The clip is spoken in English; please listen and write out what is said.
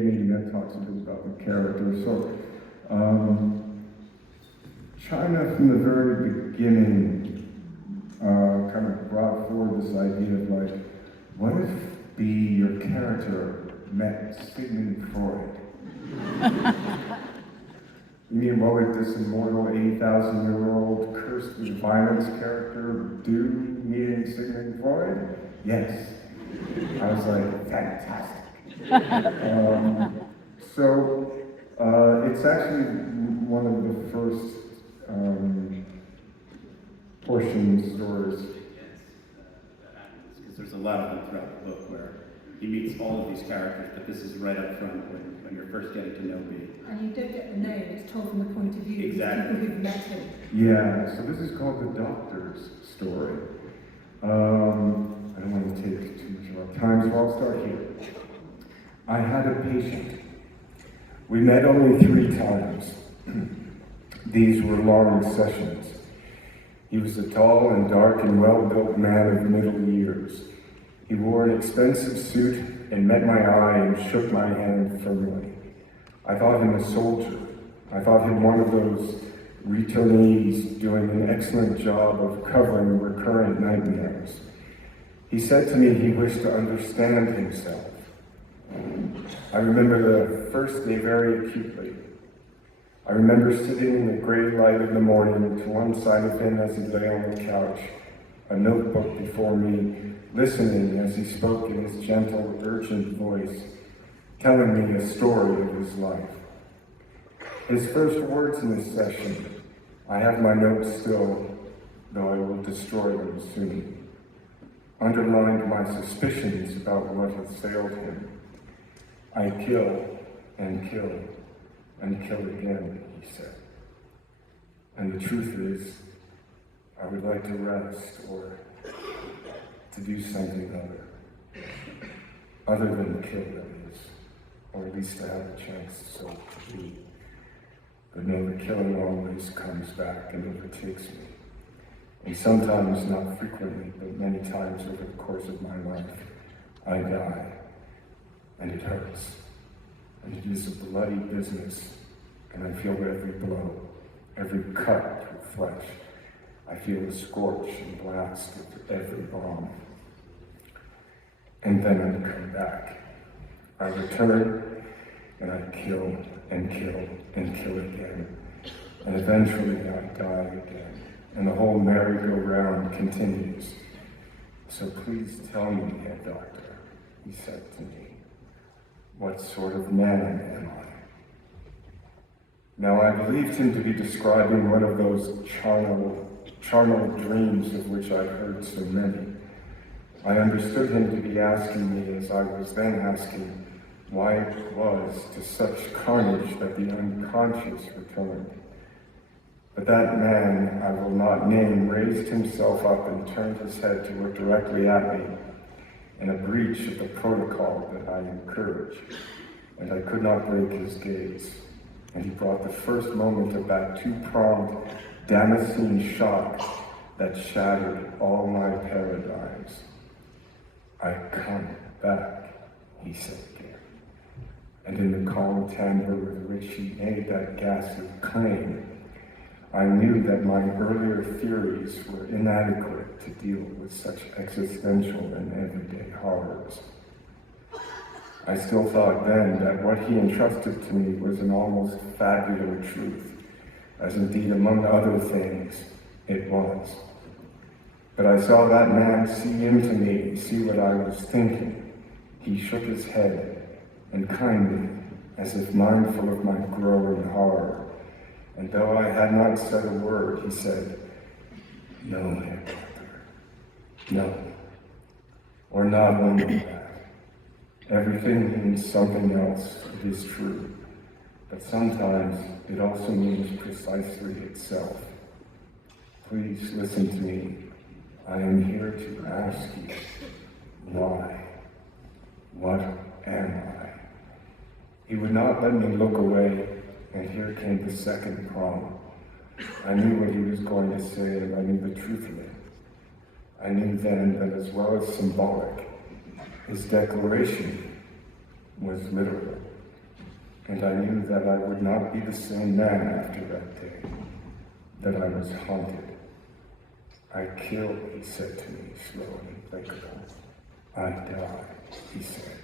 beginning that talks a bit about the character. So, China from the very beginning kind of brought forward this idea of like, what if your character met Sigmund Freud? You mean, what would this immortal 80,000-year-old cursed with violence character do meeting Sigmund Freud? Yes. I was like, fantastic. It's actually one of the first portion stories. That happens, because there's a lot of them throughout the book where he meets all of these characters, but this is right up front when you're first getting to know B. And you don't get the name, it's told from the point of view Exactly. of people who've met him. Yeah, so this is called The Doctor's Story. I don't want to take too much of our time, so I'll start here. I had a patient. We met only 3 times. These were long sessions. He was a tall and dark and well-built man of middle years. He wore an expensive suit and met my eye and shook my hand firmly. I thought him a soldier. I thought him one of those returnees doing an excellent job of covering recurrent nightmares. He said to me he wished to understand himself. I remember the first day very acutely. I remember sitting in the gray light of the morning to one side of him as he lay on the couch, a notebook before me, listening as he spoke in his gentle, urgent voice, telling me a story of his life. His first words in this session, I have my notes still, though I will destroy them soon, underlined my suspicions about what assailed him. I kill and kill and kill again, he said. And the truth is, I would like to rest or to do something other than kill, that is, or at least to have a chance so to be. But no, the killing always comes back and overtakes me. And sometimes, not frequently, but many times over the course of my life, I die. And it hurts. And it is a bloody business. And I feel every blow, every cut through flesh. I feel the scorch and blast of every bomb. And then I come back. I return, and I kill and kill and kill again. And eventually I die again. And the whole merry-go-round continues. So please tell me, head doctor, he said to me, what sort of man am I? Now I believed him to be describing one of those charnel dreams of which I'd heard so many. I understood him to be asking me, as I was then asking, why it was to such carnage that the unconscious returned. But that man, I will not name, raised himself up and turned his head to look directly at me in a breach of the protocol that I encourage, and I could not break his gaze. And he brought the first moment of that two-pronged Damascene shock that shattered all my paradigms. I come back, he said again. And in the calm timbre with which he made that ghastly claim, I knew that my earlier theories were inadequate to deal with such existential and everyday horrors. I still thought then that what he entrusted to me was an almost fabular truth, as indeed among other things it was. But I saw that man see into me, see what I was thinking. He shook his head, and kindly, as if mindful of my growing horror, and though I had not said a word, he said, "No, Herr Doctor, no, or not only that. Everything means something else, it is true, but sometimes it also means precisely itself. Please listen to me. I am here to ask you, why? What am I?" He would not let me look away, and here came the second prong. I knew what he was going to say, and I knew the truth of it. I knew then that as well as symbolic, his declaration was literal. and I knew that I would not be the same man after that day, that I was haunted. I kill, he said to me, slow and implacable. I die, he said.